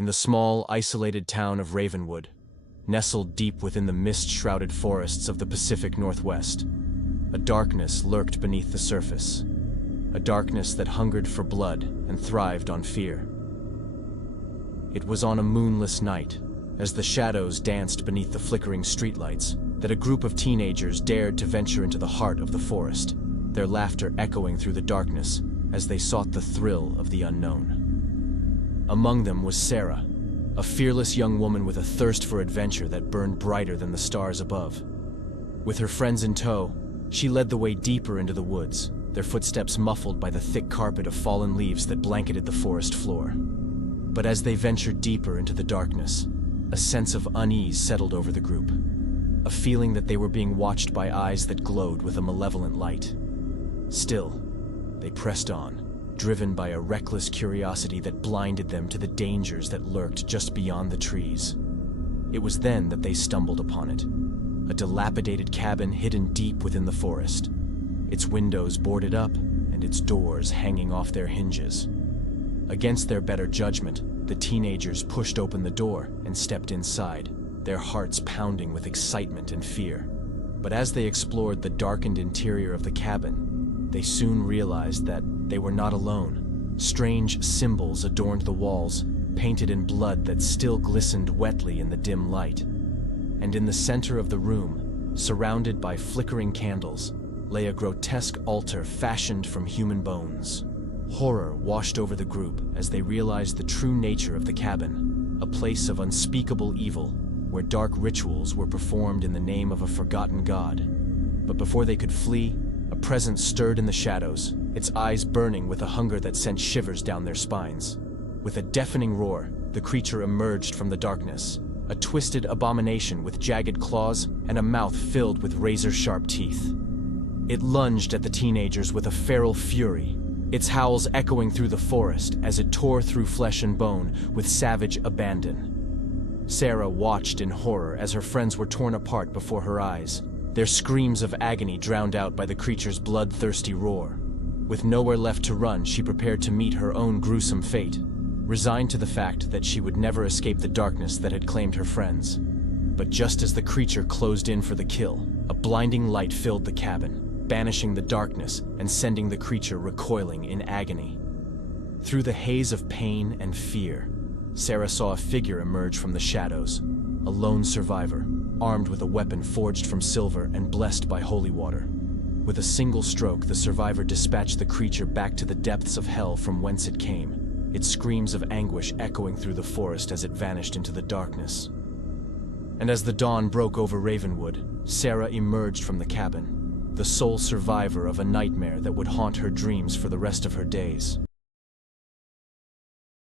in the small, isolated town of Ravenwood, nestled deep within the mist-shrouded forests of the Pacific Northwest, a darkness lurked beneath the surface, a darkness that hungered for blood and thrived on fear. It was on a moonless night, as the shadows danced beneath the flickering streetlights, that a group of teenagers dared to venture into the heart of the forest, their laughter echoing through the darkness as they sought the thrill of the unknown. Among them was Sarah, a fearless young woman with a thirst for adventure that burned brighter than the stars above. With her friends in tow, she led the way deeper into the woods, their footsteps muffled by the thick carpet of fallen leaves that blanketed the forest floor. But as they ventured deeper into the darkness, a sense of unease settled over the group, a feeling that they were being watched by eyes that glowed with a malevolent light. Still, they pressed on, driven by a reckless curiosity that blinded them to the dangers that lurked just beyond the trees. It was then that they stumbled upon it, a dilapidated cabin hidden deep within the forest, its windows boarded up and its doors hanging off their hinges. Against their better judgment, the teenagers pushed open the door and stepped inside, their hearts pounding with excitement and fear. But as they explored the darkened interior of the cabin, they soon realized that they were not alone. Strange symbols adorned the walls, painted in blood that still glistened wetly in the dim light. And in the center of the room, surrounded by flickering candles, lay a grotesque altar fashioned from human bones. Horror washed over the group as they realized the true nature of the cabin, a place of unspeakable evil, where dark rituals were performed in the name of a forgotten god. But before they could flee, a presence stirred in the shadows, its eyes burning with a hunger that sent shivers down their spines. With a deafening roar, the creature emerged from the darkness, a twisted abomination with jagged claws and a mouth filled with razor-sharp teeth. It lunged at the teenagers with a feral fury, its howls echoing through the forest as it tore through flesh and bone with savage abandon. Sarah watched in horror as her friends were torn apart before her eyes, their screams of agony drowned out by the creature's bloodthirsty roar. With nowhere left to run, she prepared to meet her own gruesome fate, resigned to the fact that she would never escape the darkness that had claimed her friends. But just as the creature closed in for the kill, a blinding light filled the cabin, banishing the darkness and sending the creature recoiling in agony. Through the haze of pain and fear, Sarah saw a figure emerge from the shadows, a lone survivor, armed with a weapon forged from silver and blessed by holy water. With a single stroke, the survivor dispatched the creature back to the depths of hell from whence it came, its screams of anguish echoing through the forest as it vanished into the darkness. And as the dawn broke over Ravenwood, Sarah emerged from the cabin, the sole survivor of a nightmare that would haunt her dreams for the rest of her days.